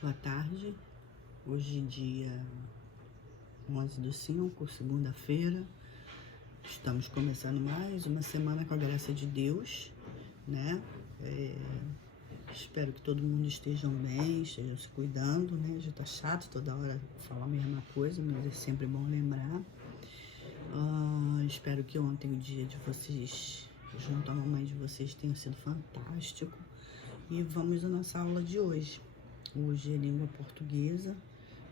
Boa tarde, hoje dia 11/5, segunda-feira. Estamos começando mais uma semana com a graça de Deus, né? Espero que todo mundo esteja bem, esteja se cuidando, né? Já tá chato toda hora falar a mesma coisa, mas é sempre bom lembrar. Espero que ontem o dia de vocês, junto à mamãe de vocês, tenha sido fantástico. E vamos à nossa aula de hoje. Hoje é língua portuguesa.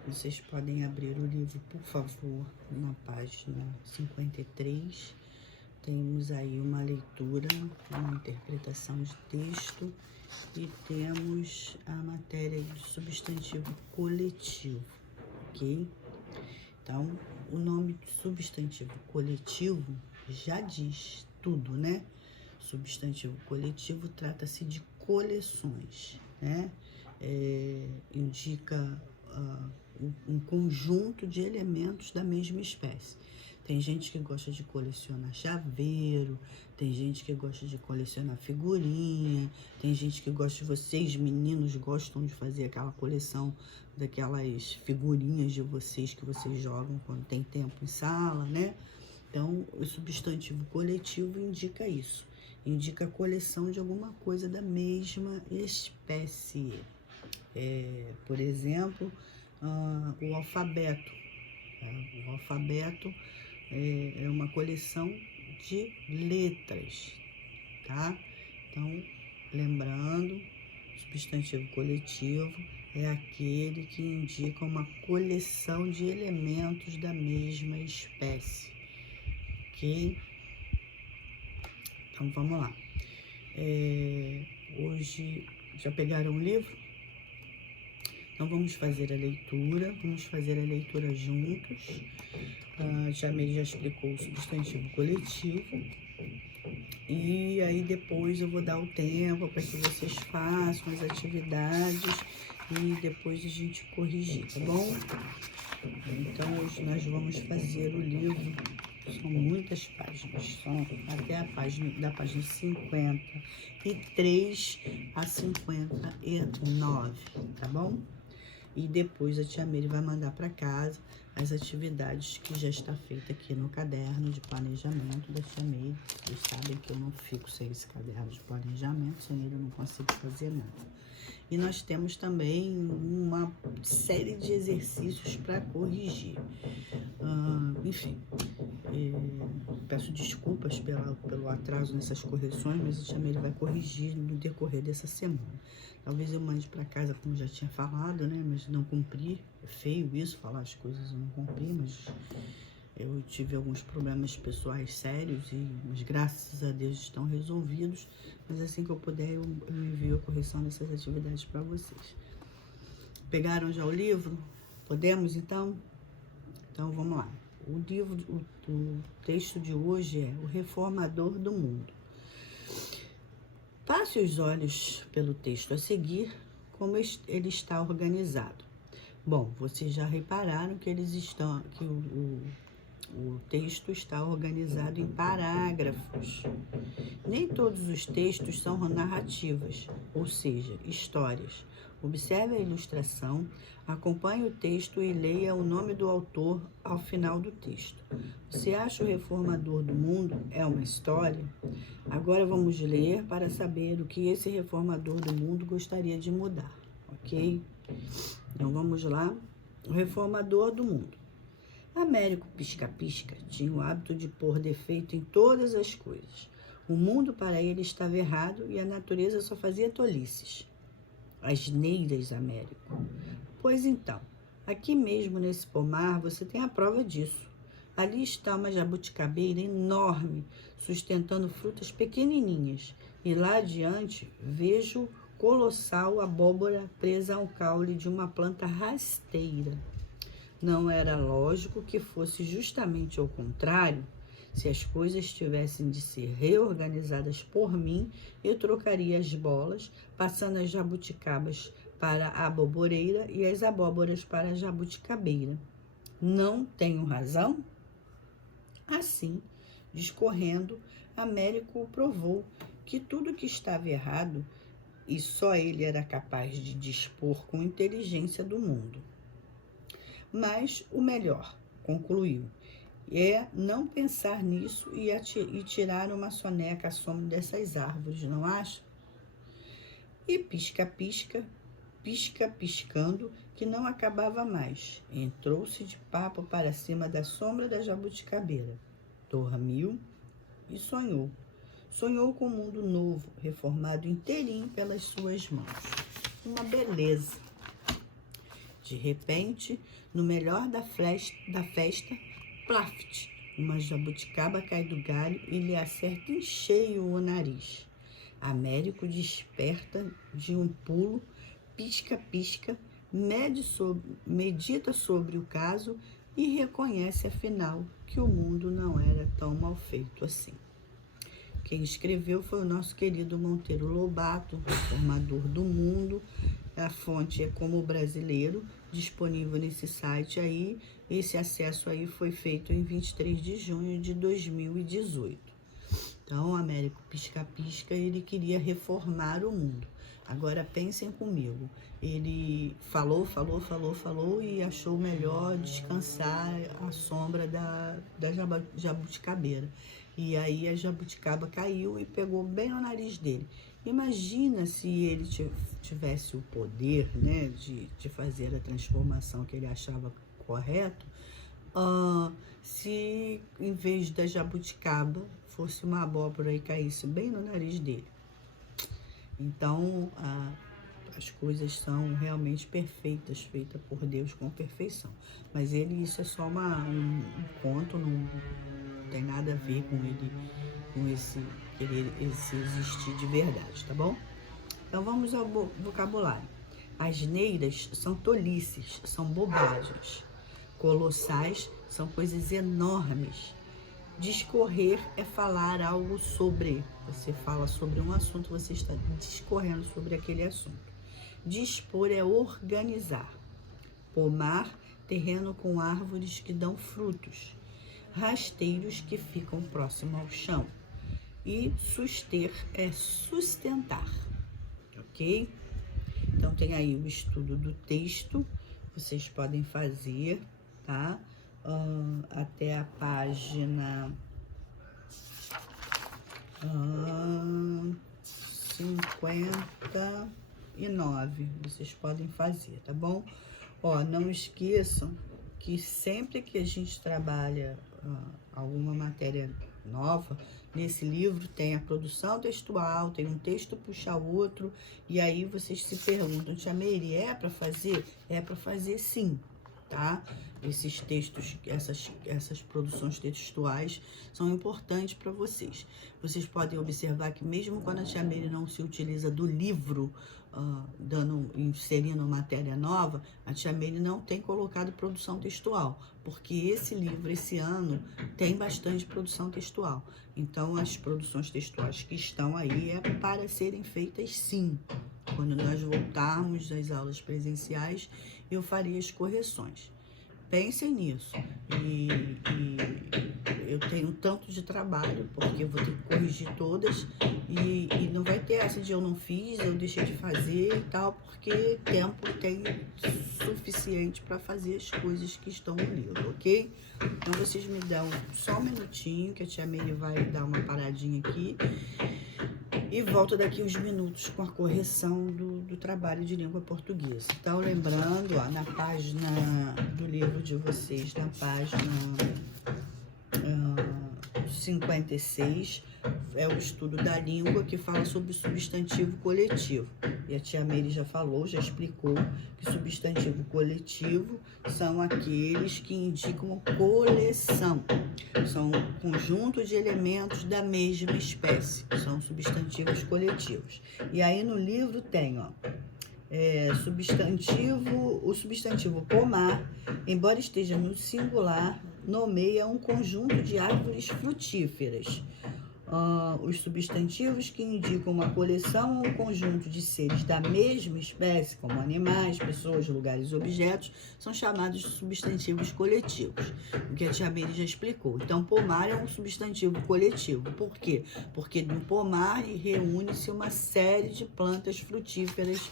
Vocês podem abrir o livro, por favor, na página 53. Temos aí uma leitura, uma interpretação de texto e temos a matéria de substantivo coletivo, ok? Então, o nome de substantivo coletivo já diz tudo, né? Substantivo coletivo trata-se de coleções, né? Indica um conjunto de elementos da mesma espécie. Tem gente que gosta de colecionar chaveiro, tem gente que gosta de colecionar figurinha, tem gente que gosta, vocês meninos gostam de fazer aquela coleção daquelas figurinhas de vocês que vocês jogam quando tem tempo em sala, né? Então, o substantivo coletivo indica isso, indica a coleção de alguma coisa da mesma espécie. Por exemplo, o alfabeto. O alfabeto é uma coleção de letras, tá? Então, lembrando, substantivo coletivo é aquele que indica uma coleção de elementos da mesma espécie, ok? Então, vamos lá. Hoje, já pegaram o livro? Então, vamos fazer a leitura juntos. A Jamile já explicou o substantivo coletivo. E aí depois eu vou dar o tempo para que vocês façam as atividades e depois a gente corrigir, tá bom? Então, hoje nós vamos fazer o livro. São muitas páginas, são até da página 53 a 59, tá bom? E depois a tia Meire vai mandar para casa as atividades que já está feita aqui no caderno de planejamento da tia Meire. Vocês sabem que eu não fico sem esse caderno de planejamento, sem ele eu não consigo fazer nada. E nós temos também uma série de exercícios para corrigir. Enfim, peço desculpas pelo atraso nessas correções, mas a tia Meire vai corrigir no decorrer dessa semana. Talvez eu mande para casa, como já tinha falado, né? Mas não cumpri. É feio isso, falar as coisas e não cumprir, mas eu tive alguns problemas pessoais sérios, mas graças a Deus estão resolvidos. Mas assim que eu puder, eu envio a correção dessas atividades para vocês. Pegaram já o livro? Podemos, então? Então, vamos lá. O texto de hoje é O Reformador do Mundo. Passe os olhos pelo texto a seguir, como ele está organizado. Bom, vocês já repararam que o texto está organizado em parágrafos. Nem todos os textos são narrativas, ou seja, histórias. Observe a ilustração, acompanhe o texto e leia o nome do autor ao final do texto. Você acha O Reformador do Mundo é uma história? Agora vamos ler para saber o que esse reformador do mundo gostaria de mudar, ok? Então vamos lá. O Reformador do Mundo. Américo Pisca-Pisca tinha o hábito de pôr defeito em todas as coisas. O mundo para ele estava errado e a natureza só fazia tolices. Asneiras, Américo. Pois então, aqui mesmo nesse pomar você tem a prova disso. Ali está uma jabuticabeira enorme, sustentando frutas pequenininhas. E lá adiante vejo colossal abóbora presa ao caule de uma planta rasteira. Não era lógico que fosse justamente ao contrário? Se as coisas tivessem de ser reorganizadas por mim, eu trocaria as bolas, passando as jabuticabas para a aboboreira e as abóboras para a jabuticabeira. Não tenho razão? Assim, discorrendo, Américo provou que tudo que estava errado e só ele era capaz de dispor com inteligência do mundo. Mas o melhor, concluiu, é não pensar nisso e tirar uma soneca à sombra dessas árvores, não acha? E pisca-pisca, pisca-piscando, que não acabava mais. Entrou-se de papo para cima da sombra da jabuticabeira. Dormiu e sonhou. Sonhou com um mundo novo, reformado inteirinho pelas suas mãos. Uma beleza. De repente, no melhor da festa, plaft, uma jabuticaba cai do galho e lhe acerta em cheio o nariz. Américo desperta de um pulo, pisca-pisca, medita sobre o caso e reconhece, afinal, que o mundo não era tão mal feito assim. Quem escreveu foi o nosso querido Monteiro Lobato, reformador do mundo. A fonte é Como Brasileiro, disponível nesse site aí. Esse acesso aí foi feito em 23 de junho de 2018. Então, Américo Pisca-Pisca, ele queria reformar o mundo. Agora, pensem comigo. Ele falou e achou melhor descansar à sombra da jabuticabeira. E aí a jabuticaba caiu e pegou bem no nariz dele. Imagina se ele tivesse o poder, né, de fazer a transformação que ele achava correto, se em vez da jabuticaba fosse uma abóbora e caísse bem no nariz dele. Então, as coisas são realmente perfeitas, feitas por Deus com perfeição. Mas isso é só um conto, não tem nada a ver com esse existir de verdade, tá bom? Então vamos ao vocabulário. Asneiras são tolices, são bobagens. Colossais são coisas enormes. Discorrer é falar algo sobre. Você fala sobre um assunto, você está discorrendo sobre aquele assunto. Dispor é organizar. Pomar, terreno com árvores que dão frutos. Rasteiros que ficam próximo ao chão. E suster é sustentar, ok? Então, tem aí o estudo do texto, vocês podem fazer, tá? Até a página 59, vocês podem fazer, tá bom? Não esqueçam que sempre que a gente trabalha alguma matéria nova, nesse livro tem a produção textual, tem um texto puxa outro, e aí vocês se perguntam, Tia Meire, é para fazer? É para fazer sim, tá? Esses textos, essas produções textuais são importantes para vocês. Vocês podem observar que mesmo quando a Tia Meire não se utiliza do livro, inserindo matéria nova, a Tia Meire não tem colocado produção textual, porque esse livro, esse ano, tem bastante produção textual. Então, as produções textuais que estão aí é para serem feitas sim. Quando nós voltarmos das aulas presenciais, eu farei as correções. Pensem nisso. E eu tenho tanto de trabalho, porque eu vou ter que corrigir todas, e não vai ter essa de eu não fiz, eu deixei de fazer e tal, porque tempo tem suficiente para fazer as coisas que estão no livro, ok? Então, vocês me dão só um minutinho, que a Tia Meire vai dar uma paradinha aqui, e volto daqui uns minutos com a correção do trabalho de língua portuguesa. Então, lembrando, na página do livro de vocês, na página 56, é o estudo da língua, que fala sobre o substantivo coletivo. E a Tia Meire já falou, já explicou que substantivo coletivo são aqueles que indicam coleção. São um conjunto de elementos da mesma espécie. São substantivos coletivos. E aí no livro tem, o substantivo pomar, embora esteja no singular, nomeia um conjunto de árvores frutíferas. os substantivos que indicam uma coleção ou um conjunto de seres da mesma espécie, como animais, pessoas, lugares, objetos, são chamados de substantivos coletivos, o que a tia Meire já explicou. Então, pomar é um substantivo coletivo. Por quê? Porque no pomar reúne-se uma série de plantas frutíferas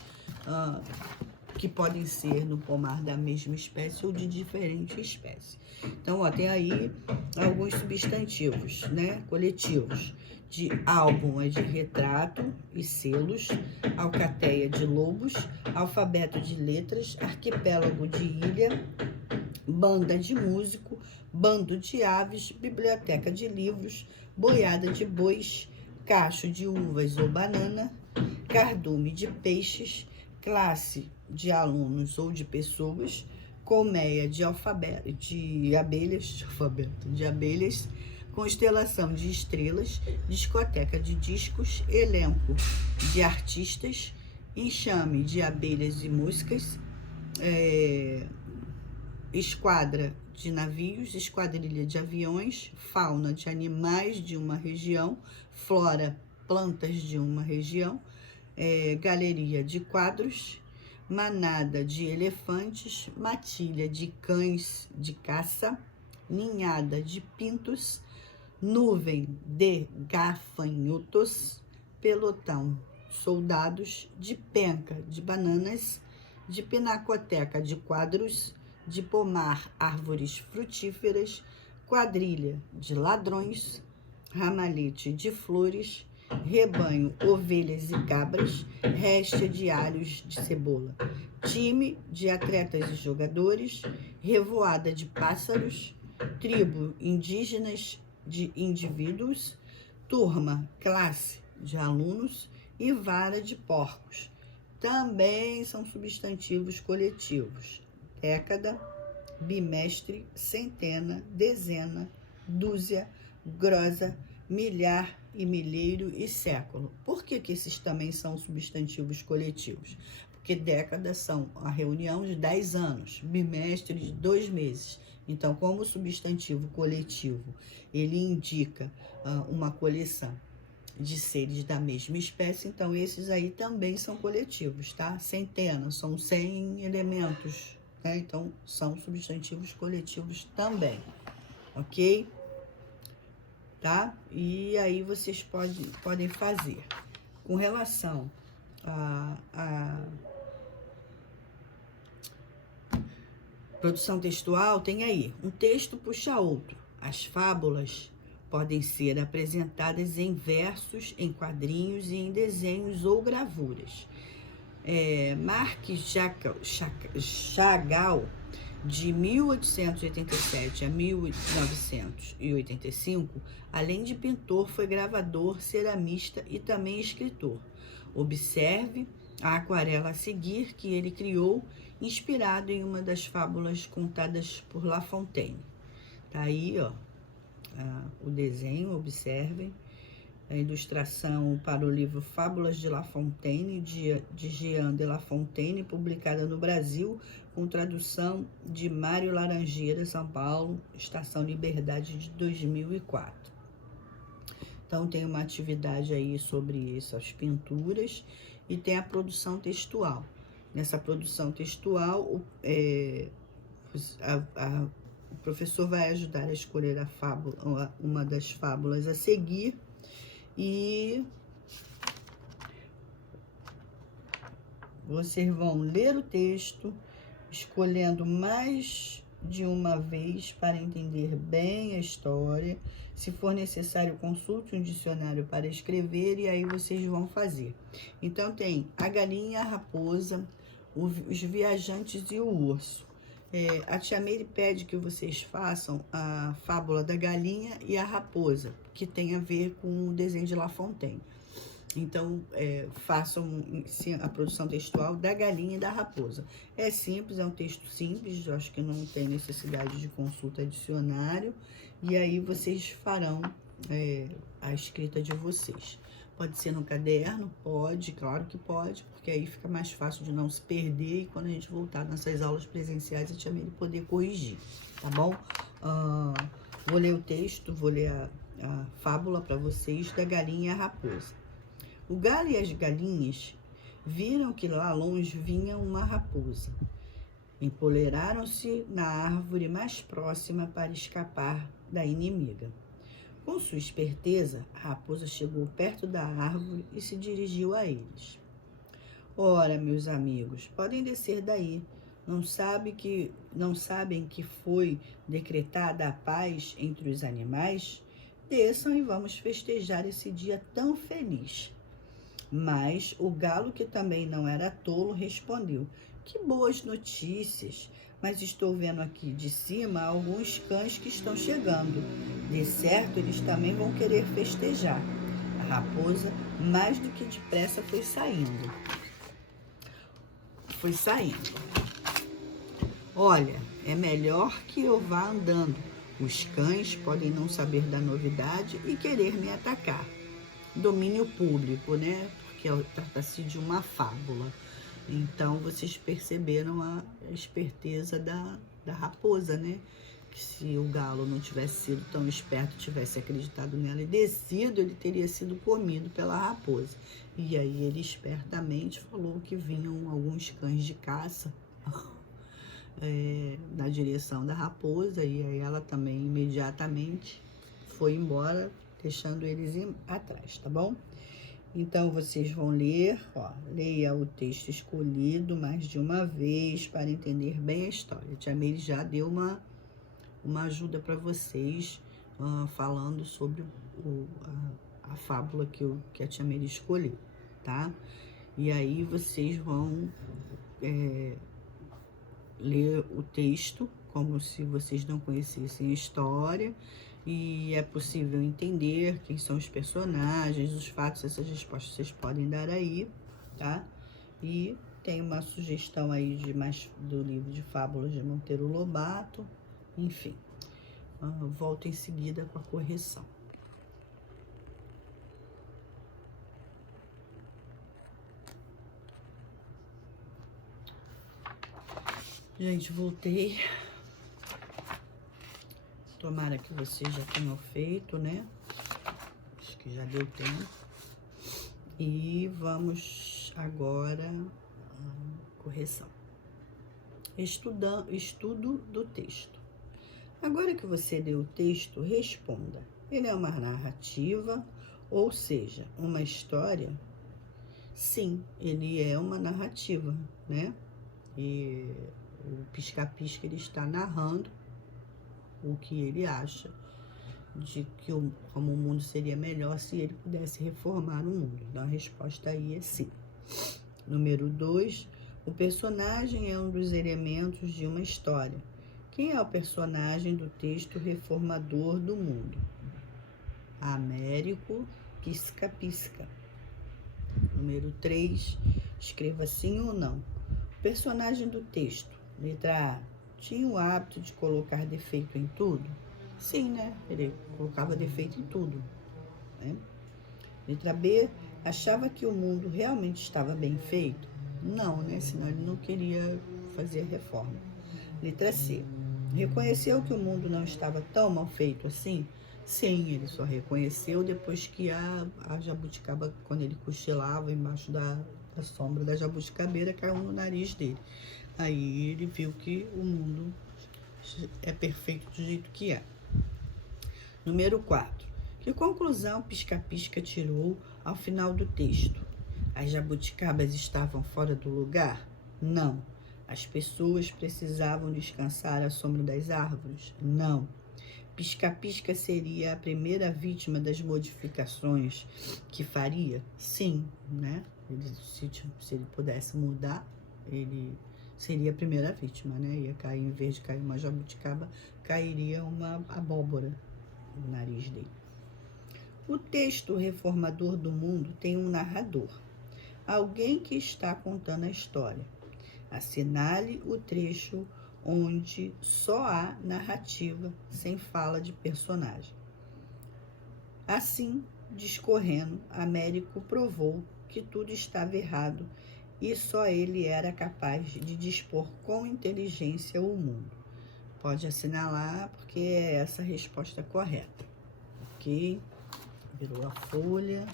que podem ser no pomar da mesma espécie ou de diferente espécie. Então, ó, tem aí alguns substantivos, né, coletivos. De álbum é de retrato e selos, alcateia de lobos, alfabeto de letras, arquipélago de ilha, banda de músico, bando de aves, biblioteca de livros, boiada de bois, cacho de uvas ou banana, cardume de peixes, classe de alunos ou de pessoas, colmeia de abelhas, constelação de estrelas, discoteca de discos, elenco de artistas, enxame de abelhas e moscas, esquadra de navios, esquadrilha de aviões, fauna de animais de uma região, flora, plantas de uma região, galeria de quadros, manada de elefantes, matilha de cães de caça, ninhada de pintos, nuvem de gafanhotos, pelotão, soldados, de penca de bananas, de pinacoteca de quadros, de pomar, árvores frutíferas, quadrilha de ladrões, ramalhete de flores, rebanho, ovelhas e cabras, réstia de alhos de cebola, time de atletas e jogadores, revoada de pássaros, tribo, indígenas de indivíduos, turma, classe de alunos e vara de porcos. Também são substantivos coletivos. Década, bimestre, centena, dezena, dúzia, grosa, milhar e milheiro e século. Por que esses também são substantivos coletivos? Porque décadas são a reunião de 10 anos, bimestre de 2 meses. Então, como o substantivo coletivo, ele indica uma coleção de seres da mesma espécie, então esses aí também são coletivos, tá? Centena, são 100 elementos, né? Então, são substantivos coletivos também, ok? Tá? E aí vocês podem fazer. Com relação a produção textual, tem aí, um texto puxa outro. As fábulas podem ser apresentadas em versos, em quadrinhos e em desenhos ou gravuras. Marques Chagall, de 1887 a 1985, além de pintor, foi gravador, ceramista e também escritor. Observe a aquarela a seguir que ele criou, inspirado em uma das fábulas contadas por La Fontaine. Tá aí, ó, o desenho, observem. A ilustração para o livro Fábulas de La Fontaine, de Jean de La Fontaine, publicada no Brasil, com tradução de Mário Laranjeira, São Paulo, Estação Liberdade, de 2004. Então, tem uma atividade aí sobre essas pinturas e tem a produção textual. Nessa produção textual, o professor vai ajudar a escolher a fábula, uma das fábulas a seguir, e vocês vão ler o texto, escolhendo mais de uma vez para entender bem a história. Se for necessário, consulte um dicionário para escrever, e aí vocês vão fazer. Então, tem a galinha, a raposa, os viajantes e o urso. A tia Meire pede que vocês façam a fábula da galinha e a raposa, que tem a ver com o desenho de La Fontaine. Então, façam a produção textual da galinha e da raposa. É simples, é um texto simples, eu acho que não tem necessidade de consulta a dicionário. E aí vocês farão a escrita de vocês. Pode ser no caderno? Pode, claro que pode, porque aí fica mais fácil de não se perder e quando a gente voltar nessas aulas presenciais, a tia Meire poder corrigir, tá bom? Vou ler o texto, vou ler a fábula para vocês da galinha e a raposa. O galo e as galinhas viram que lá longe vinha uma raposa. Empoleiraram-se na árvore mais próxima para escapar da inimiga. Com sua esperteza, a raposa chegou perto da árvore e se dirigiu a eles. Ora, meus amigos, podem descer daí. Não sabem que foi decretada a paz entre os animais? Desçam e vamos festejar esse dia tão feliz. Mas o galo, que também não era tolo, respondeu: que boas notícias! Mas estou vendo aqui de cima alguns cães que estão chegando. De certo, eles também vão querer festejar. A raposa, mais do que depressa, foi saindo. Olha, é melhor que eu vá andando. Os cães podem não saber da novidade e querer me atacar. Domínio público, né? Porque trata-se de uma fábula. Então, vocês perceberam a esperteza da raposa, né? Que se o galo não tivesse sido tão esperto, tivesse acreditado nela e descido, ele teria sido comido pela raposa. E aí ele espertamente falou que vinham alguns cães de caça na direção da raposa, e aí ela também imediatamente foi embora, deixando eles atrás, tá bom? Então, vocês vão ler, leia o texto escolhido mais de uma vez para entender bem a história. A Tia Meire já deu uma ajuda para vocês, falando sobre a fábula que a Tia Meire escolheu, tá? E aí vocês vão ler o texto como se vocês não conhecessem a história, e é possível entender quem são os personagens, os fatos, essas respostas vocês podem dar aí, tá? E tem uma sugestão aí do livro de fábulas de Monteiro Lobato, enfim. Volto em seguida com a correção. Gente, voltei. Tomara que vocês já tenham feito, né? Acho que já deu tempo. E vamos agora à correção. Estudo do texto. Agora que você leu o texto, responda. Ele é uma narrativa, ou seja, uma história? Sim, ele é uma narrativa, né? E o pisca-pisca, ele está narrando o que ele acha de como o mundo seria melhor se ele pudesse reformar o mundo. Então, a resposta aí é sim. Número 2, o personagem é um dos elementos de uma história. Quem é o personagem do texto reformador do mundo? Américo Pisca-Pisca. Número 3, escreva sim ou não. O personagem do texto, letra A, tinha o hábito de colocar defeito em tudo? Sim, né? Ele colocava defeito em tudo, né? Letra B, achava que o mundo realmente estava bem feito? Não, né? Senão ele não queria fazer a reforma. Letra C, reconheceu que o mundo não estava tão mal feito assim? Sim, ele só reconheceu depois que a jabuticaba, quando ele cochilava embaixo da sombra da jabuticabeira, caiu no nariz dele. Aí ele viu que o mundo é perfeito do jeito que é. Número 4. Que conclusão Pisca-Pisca tirou ao final do texto? As jabuticabas estavam fora do lugar? Não. As pessoas precisavam descansar à sombra das árvores? Não. Pisca-Pisca seria a primeira vítima das modificações que faria? Sim, né? Se ele pudesse mudar, ele seria a primeira vítima, né? Ia cair, em vez de cair uma jabuticaba, cairia uma abóbora no nariz dele. O texto reformador do mundo tem um narrador, alguém que está contando a história. Assinale o trecho onde só há narrativa, sem fala de personagem. Assim, discorrendo, Américo provou que tudo estava errado e só ele era capaz de dispor com inteligência o mundo. Pode assinalar, porque é essa a resposta correta, Ok. Virou a folha.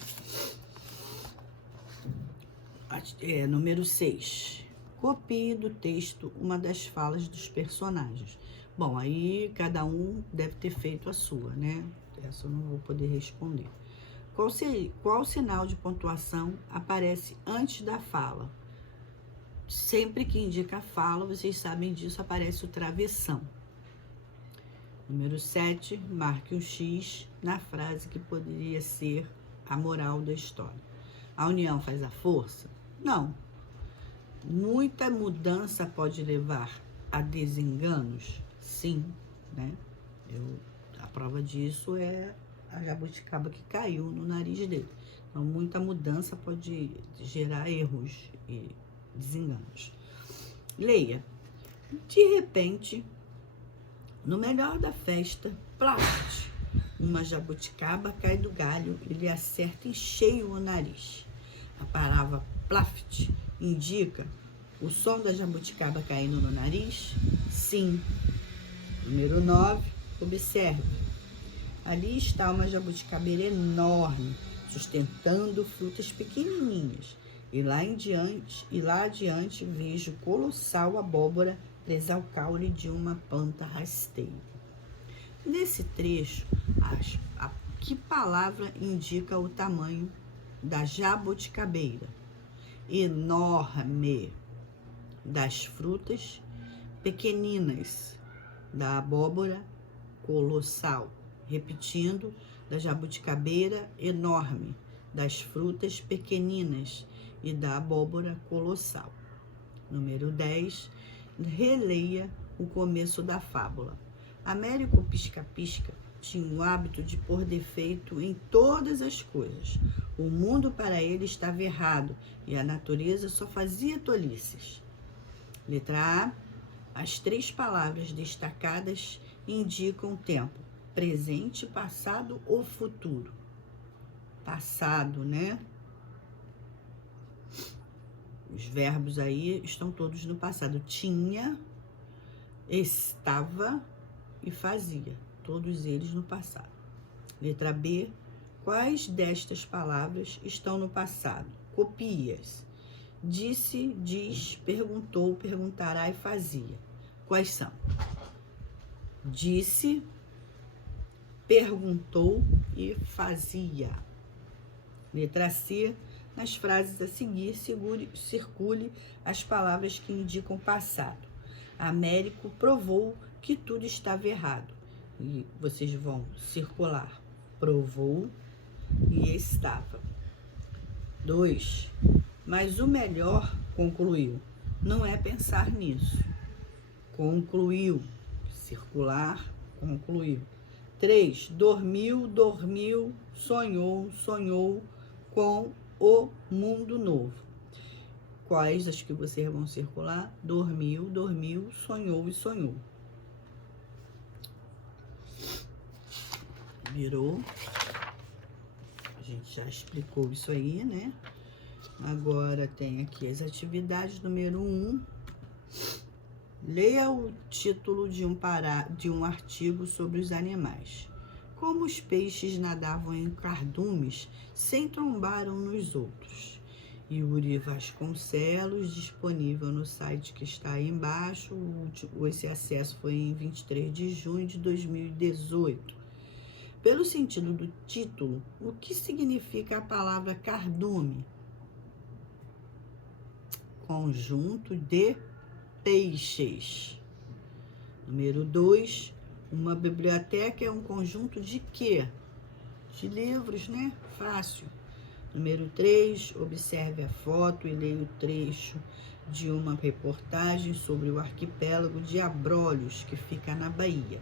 Número 6. Copie do texto uma das falas dos personagens. Bom, aí cada um deve ter feito a sua, né? Essa eu não vou poder responder. Qual sinal de pontuação aparece antes da fala? Sempre que indica a fala, vocês sabem disso, aparece o travessão. Número 7, marque um X na frase que poderia ser a moral da história. A união faz a força? Não. Muita mudança pode levar a desenganos? Sim, né? A prova disso é a jabuticaba que caiu no nariz dele. Então, muita mudança pode gerar erros e desenganos. Leia. De repente, no melhor da festa, plaf, uma jabuticaba cai do galho e lhe acerta em cheio o nariz. A palavra plaft indica o som da jabuticaba caindo no nariz? Sim. Número 9, observe. Ali está uma jabuticabeira enorme, sustentando frutas pequenininhas. E lá adiante vejo colossal abóbora presa ao caule de uma planta rasteira. Nesse trecho, que palavra indica o tamanho da jabuticabeira? Enorme. Das frutas pequeninas. Da abóbora, colossal. Repetindo, da jabuticabeira, enorme. Das frutas pequeninas e da abóbora, colossal. Número 10, releia o começo da fábula. Américo Pisca-Pisca tinha o hábito de pôr defeito em todas as coisas. O mundo para ele estava errado e a natureza só fazia tolices. Letra A. As 3 palavras destacadas indicam tempo: presente, passado ou futuro. Passado, né? Os verbos aí estão todos no passado. Tinha, estava e fazia. Todos eles no passado. Letra B. Quais destas palavras estão no passado? Copie-as. Disse, diz, perguntou, perguntará e fazia. Quais são? Disse, perguntou e fazia. Letra C. Nas frases a seguir, circule as palavras que indicam passado. Américo provou que tudo estava errado. E vocês vão circular. Provou e estava. 2. Mas o melhor, concluiu, não é pensar nisso. Concluiu. Circular, concluiu. 3. Dormiu, dormiu, sonhou, sonhou com o mundo novo. Quais as que vocês vão circular? Dormiu, dormiu, sonhou e sonhou. Virou. A gente já explicou isso aí, né? Agora tem aqui as atividades. Número 1. Leia o título de um artigo sobre os animais. Como os peixes nadavam em cardumes sem trombar uns nos outros. Yuri Vasconcelos, disponível no site que está aí embaixo. Esse acesso foi em 23 de junho de 2018. Pelo sentido do título, o que significa a palavra cardume? Conjunto de peixes. Número 2, uma biblioteca é um conjunto de quê? De livros, né? Fácil. Número 3, observe a foto e leia o trecho de uma reportagem sobre o arquipélago de Abrolhos, que fica na Bahia.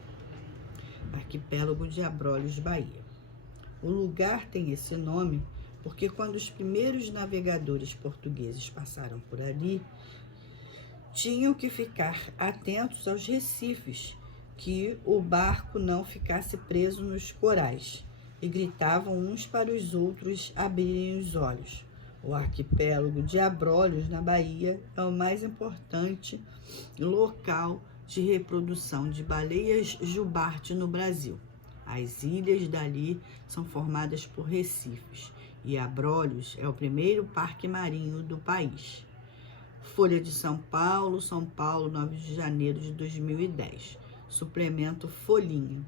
Arquipélago de Abrolhos, Bahia. O lugar tem esse nome porque quando os primeiros navegadores portugueses passaram por ali, tinham que ficar atentos aos recifes, que o barco não ficasse preso nos corais, e gritavam uns para os outros abrirem os olhos. O arquipélago de Abrolhos, na Bahia, é o mais importante local de reprodução de baleias jubarte no Brasil. As ilhas dali são formadas por recifes e Abrolhos é o primeiro parque marinho do país. Folha de São Paulo, 9 de janeiro de 2010. Suplemento Folhinha.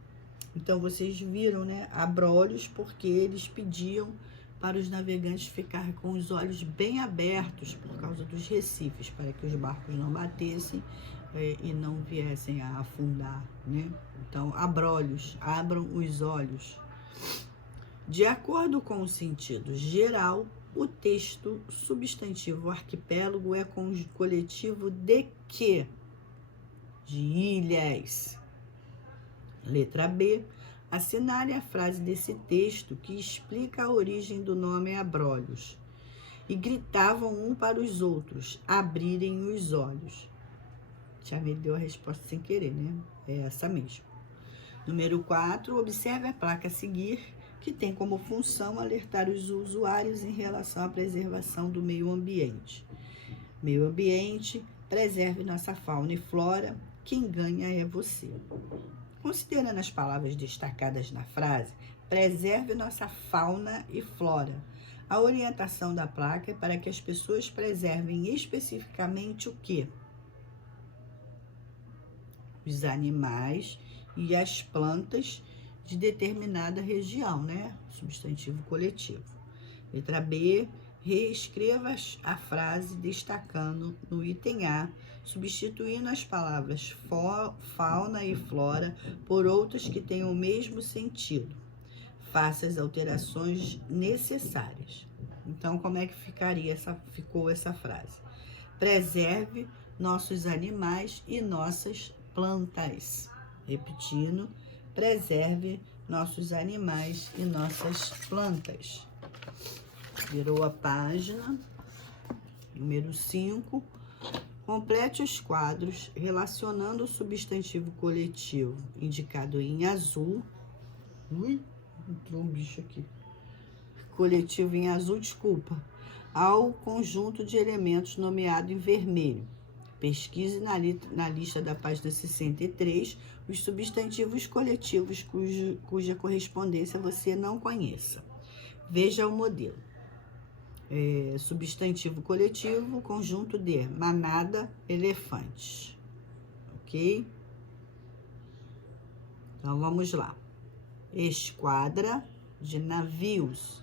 Então, vocês viram, né, Abrolhos, porque eles pediam para os navegantes ficar com os olhos bem abertos por causa dos recifes, para que os barcos não batessem e não viessem a afundar, né? Então, Abrolhos, abram os olhos. De acordo com o sentido geral, o texto substantivo arquipélago é coletivo de quê? De ilhas. Letra B. Assinale a frase desse texto que explica a origem do nome Abrolhos. E gritavam um para os outros, abrirem os olhos. Já me deu a resposta sem querer, né? É essa mesmo. Número 4. Observe a placa a seguir, que tem como função alertar os usuários em relação à preservação do meio ambiente. Meio ambiente, preserve nossa fauna e flora, quem ganha é você. Considerando as palavras destacadas na frase, preserve nossa fauna e flora. A orientação da placa é para que as pessoas preservem especificamente o quê? Os animais e as plantas de determinada região, né? Substantivo coletivo. Letra B. Reescreva a frase destacando no item A, substituindo as palavras fauna e flora por outras que tenham o mesmo sentido. Faça as alterações necessárias. Então, como é que ficou essa frase? Preserve nossos animais e nossas plantas. Repetindo, preserve nossos animais e nossas plantas. Virou a página. Número 5. Complete os quadros relacionando o substantivo coletivo indicado em azul. Ui, entrou um bicho aqui. Coletivo em azul, desculpa. Ao conjunto de elementos nomeado em vermelho. Pesquise na lista da página 63 os substantivos coletivos cuja correspondência você não conheça. Veja o modelo. Substantivo coletivo, conjunto de manada, elefantes. Ok? Então, vamos lá. Esquadra de navios.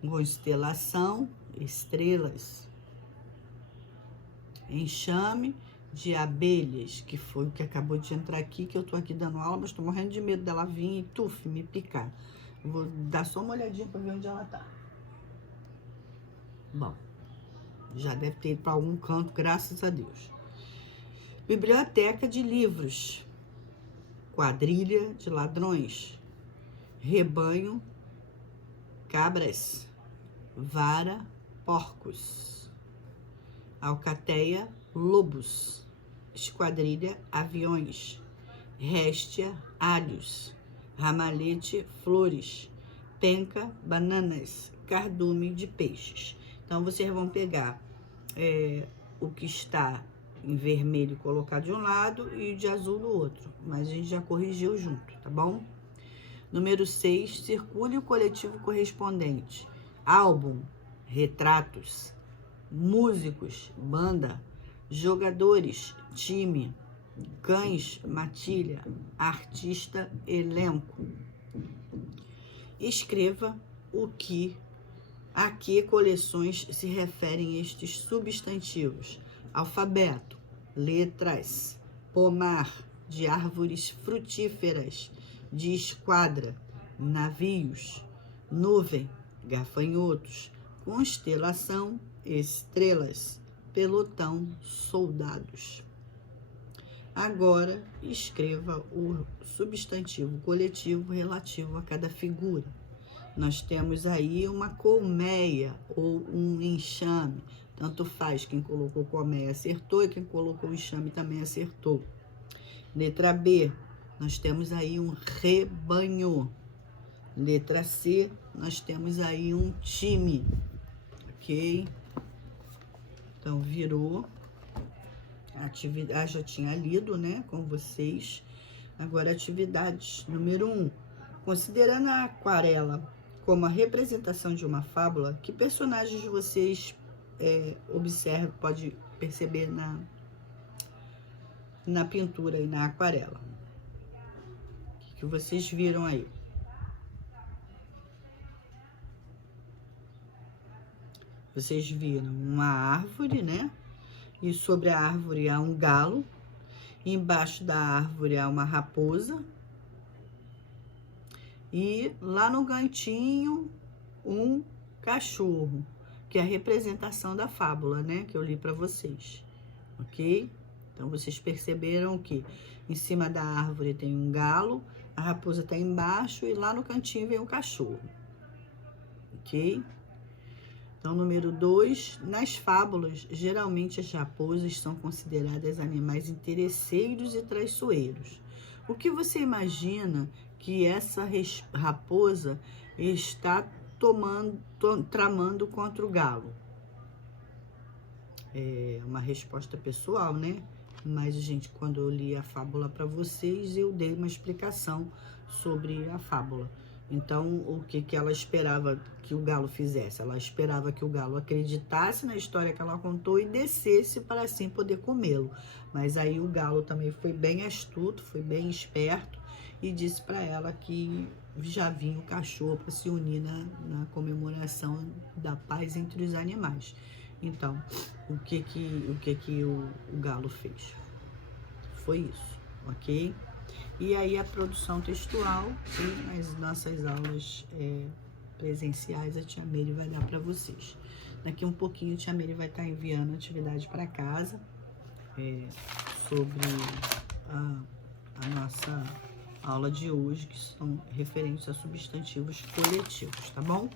Constelação, estrelas. Enxame de abelhas, que foi o que acabou de entrar aqui, que eu tô aqui dando aula, mas tô morrendo de medo dela vir e me picar. Vou dar só uma olhadinha para ver onde ela tá. Bom, já deve ter ido para algum canto, graças a Deus. Biblioteca de livros. Quadrilha de ladrões. Rebanho, cabras. Vara, porcos. Alcateia, lobos. Esquadrilha, aviões. Réstia, alhos. Ramalhete, flores. Penca, bananas. Cardume de peixes. Então, vocês vão pegar o que está em vermelho e colocar de um lado e de azul do outro. Mas a gente já corrigiu junto, tá bom? Número 6, circule o coletivo correspondente. Álbum, retratos. Músicos, banda. Jogadores, time. Cães, matilha. Artista, elenco. Escreva a que coleções se referem estes substantivos. Alfabeto, letras. Pomar, de árvores frutíferas. De esquadra, navios. Nuvem, gafanhotos. Constelação, estrelas. Pelotão, soldados. Agora, escreva o substantivo coletivo relativo a cada figura. Nós temos aí uma colmeia ou um enxame. Tanto faz, quem colocou colmeia acertou e quem colocou enxame também acertou. Letra B, nós temos aí um rebanho. Letra C, nós temos aí um time. Ok? Então, virou. A atividade já tinha lido, né, com vocês. Agora, atividades. Número 1. Considerando a aquarela como a representação de uma fábula, que personagens vocês observam, pode perceber na pintura e na aquarela? O que vocês viram aí? Vocês viram uma árvore, né? E sobre a árvore há um galo. Embaixo da árvore há uma raposa. E lá no cantinho, um cachorro, que é a representação da fábula, né? Que eu li para vocês, ok? Então, vocês perceberam que em cima da árvore tem um galo, a raposa está embaixo e lá no cantinho vem um cachorro, ok? Então, número 2, nas fábulas, geralmente as raposas são consideradas animais interesseiros e traiçoeiros. O que você imagina que essa raposa está tramando contra o galo? É uma resposta pessoal, né? Mas, gente, quando eu li a fábula para vocês, eu dei uma explicação sobre a fábula. Então, o que ela esperava que o galo fizesse? Ela esperava que o galo acreditasse na história que ela contou e descesse para assim poder comê-lo. Mas aí o galo também foi bem astuto, foi bem esperto e disse para ela que já vinha o cachorro para se unir na comemoração da paz entre os animais. Então, o que o galo fez? Foi isso, ok? E aí a produção textual e as nossas aulas presenciais, a Tia Meire vai dar para vocês. Daqui um pouquinho a Tia Meire vai estar enviando atividade para casa sobre a nossa aula de hoje, que são referentes a substantivos coletivos, tá bom?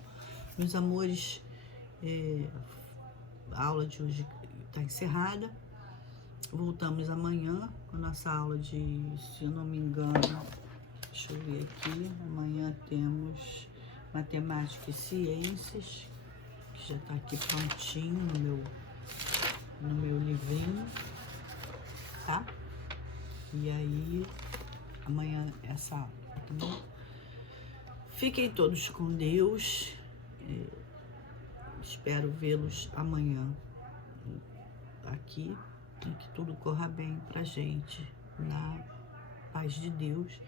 Meus amores, a aula de hoje está encerrada. Voltamos amanhã com a nossa aula de, se eu não me engano, deixa eu ver aqui, amanhã temos matemática e ciências, que já está aqui prontinho no meu livrinho, tá? E aí, amanhã essa aula, tá bom? Fiquem todos com Deus, espero vê-los amanhã aqui. E que tudo corra bem pra gente, na paz de Deus,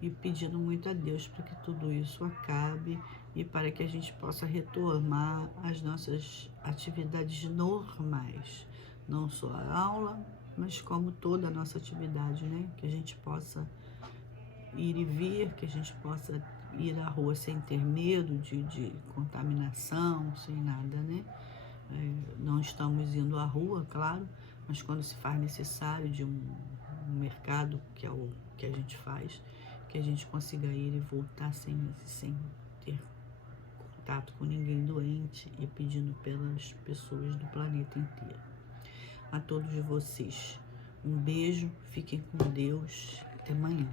e pedindo muito a Deus para que tudo isso acabe e para que a gente possa retomar as nossas atividades normais, não só a aula, mas como toda a nossa atividade, né? Que a gente possa ir e vir, que a gente possa ir à rua sem ter medo de contaminação, sem nada, né? Não estamos indo à rua, claro, mas quando se faz necessário de um mercado, que é o que a gente faz, que a gente consiga ir e voltar sem ter contato com ninguém doente e pedindo pelas pessoas do planeta inteiro. A todos vocês, um beijo, fiquem com Deus, até amanhã.